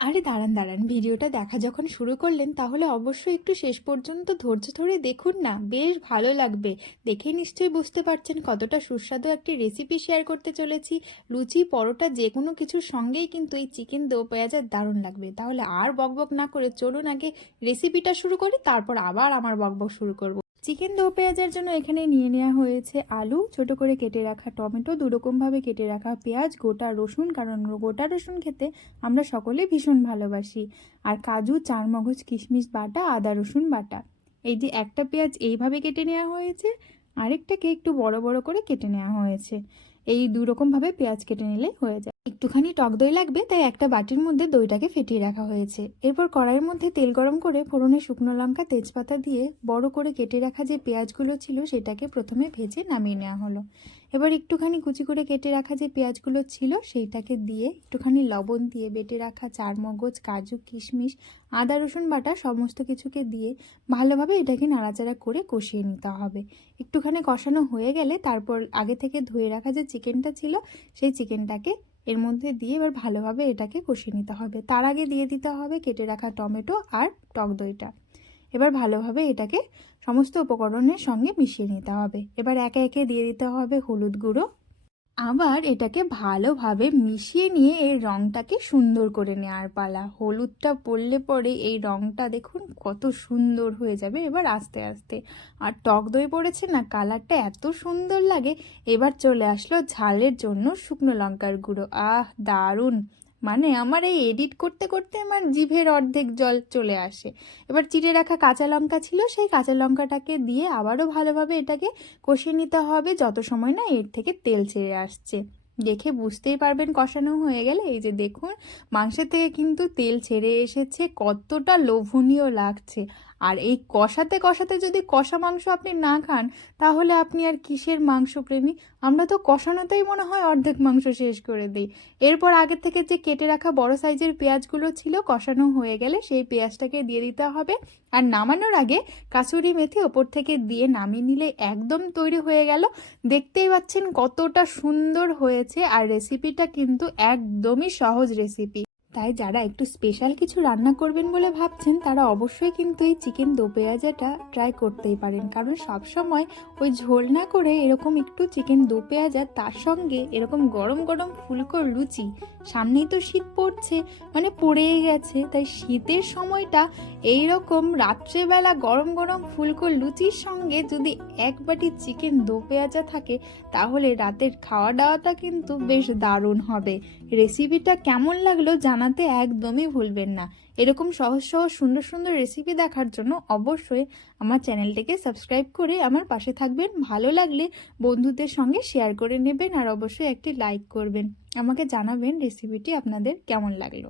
আরে দাঁড়ান দাঁড়ান, ভিডিওটা দেখা যখন শুরু করলেন, তাহলে অবশ্যই একটু শেষ পর্যন্ত ধৈর্য ধরে দেখুন না, বেশ ভালো লাগবে। দেখে নিশ্চয়ই বুঝতে পারছেন কতটা সুস্বাদু একটি রেসিপি শেয়ার করতে চলেছি। লুচি, পরোটা, যে কোনো কিছুর সঙ্গেই কিন্তু এই চিকেন দো পেঁয়াজের দারুণ লাগবে। তাহলে আর বকবক না করে চলুন আগে রেসিপিটা শুরু করি, তারপর আবার আমার বকবক শুরু করব। চিকেন দো পেঁয়াজের জন্য এখানে নিয়ে নেওয়া হয়েছে আলু, ছোট করে কেটে রাখা টমেটো, দুরকমভাবে কেটে রাখা পেঁয়াজ, গোটা রসুন, কারণ গোটা রসুন খেতে আমরা সকলে ভীষণ ভালোবাসি। আর কাজু, চারমগজ, কিশমিশ বাটা, আদা রসুন বাটা। এই যে একটা পেঁয়াজ এইভাবে কেটে নেওয়া হয়েছে, আরেকটাকে একটু বড় বড় করে কেটে নেওয়া হয়েছে। এই দু রকমভাবে পেঁয়াজ কেটে নিলে হয়ে যায়। একটুখানি টক দই লাগবে, তাই একটা বাটির মধ্যে দইটাকে ফেটিয়ে রাখা হয়েছে। এরপর কড়াইয়ের মধ্যে তেল গরম করে ফোড়নে শুকনো লঙ্কা, তেজপাতা দিয়ে বড় করে কেটে রাখা যে পেঁয়াজগুলো ছিল, সেটাকে প্রথমে ভেজে নামিয়ে নেওয়া হলো। এবার একটুখানি কুচি করে কেটে রাখা যে পেঁয়াজগুলো ছিল, সেইটাকে দিয়ে একটুখানি লবণ দিয়ে বেটে রাখা চারমগজ, কাজু, কিশমিশ, আদা, রসুন বাটা সমস্ত কিছুকে দিয়ে ভালোভাবে এটাকে নাড়াচাড়া করে কষিয়ে নিতে হবে। একটুখানি কষানো হয়ে গেলে তারপর আগে থেকে ধুয়ে রাখা যে চিকেনটা ছিল, সেই চিকেনটাকে এর মধ্যে দিয়ে এবার ভালোভাবে এটাকে কষিয়ে নিতে হবে। তার আগে দিয়ে দিতে হবে কেটে রাখা টমেটো আর টক দইটা। এবার ভালোভাবে এটাকে সমস্ত উপকরণের সঙ্গে মিশিয়ে নিতে হবে। এবার একে একে দিয়ে দিতে হবে হলুদ গুঁড়ো আবার এটাকে ভালোভাবে মিশিয়ে নিয়ে এই রঙটাকে সুন্দর করে নেওয়ার পালা। হলুদটা পড়লে পরে এই রঙটা দেখুন কত সুন্দর হয়ে যাবে এবার আস্তে আস্তে। আর টক দই পড়েছে না, কালারটা এত সুন্দর লাগে। এবার চলে আসলো ঝালের জন্য শুকনো লঙ্কার গুঁড়ো। আহ, দারুণ! মানে আমার এই এডিট করতে করতে আমার জিভের অর্ধেক জল চলে আসে। এবার চিড়ে রাখা কাঁচা লঙ্কা ছিল, সেই কাঁচা লঙ্কাটাকে দিয়ে আবারও ভালোভাবে এটাকে কষিয়ে নিতে হবে, যত সময় না এর থেকে তেল ছেড়ে আসছে। দেখে বুঝতেই পারবেন কষানো হয়ে গেলে। এই যে দেখুন, মাংসের থেকে কিন্তু তেল ছেড়ে এসেছে, কতটা লোভনীয় লাগছে। আর এই কষাতে কষাতে যদি কষা মাংস আপনি না খান, তাহলে আপনি আর কিসের মাংস প্রেমী? আমরা তো কষানোতেই মনে হয় অর্ধেক মাংস শেষ করে দিই। এরপর আগে থেকে যে কেটে রাখা বড় সাইজের পেঁয়াজগুলো ছিল, কষানো হয়ে গেলে সেই পেঁয়াজটাকে দিয়ে দিতে হবে। আর নামানোর আগে কাসুরি মেথি ওপর থেকে দিয়ে নামিয়ে নিলে একদম তৈরি হয়ে গেল। দেখতেই পাচ্ছেন কতটা সুন্দর হয়েছে আর রেসিপিটা কিন্তু একদমই সহজ রেসিপি তাই যারা একটু স্পেশাল কিছু রান্না করবেন বলে ভাবছেন, তারা অবশ্যই কিন্তু এই চিকেন দো পেঁয়াজাটা ট্রাই করতেই পারেন। কারণ সব সময় ওই ঝোল না করে এরকম একটু চিকেন দো পেঁয়াজা, তার সঙ্গে এরকম গরম গরম ফুলকো লুচি সামনেই তো শীত পড়ছে মানে পড়েই গেছে। তাই শীতের সময়টা এই রকম রাত্রেবেলা গরম গরম ফুলকো লুচির সঙ্গে যদি এক বাটি চিকেন দো পেঁয়াজা থাকে, তাহলে রাতের খাওয়া দাওয়াটা কিন্তু বেশ দারুণ হবে। রেসিপিটা কেমন লাগল জানাতে একদমই ভুলবেন না। এরকম সহজ সহজ সুন্দর সুন্দর রেসিপি দেখার জন্য অবশ্যই আমার চ্যানেলটিকে সাবস্ক্রাইব করে আমার পাশে থাকবেন। ভালো লাগলে বন্ধুদের সঙ্গে শেয়ার করে নেবেন আর অবশ্যই একটি লাইক করবেন। আমাকে জানাবেন রেসিপিটি আপনাদের কেমন লাগল।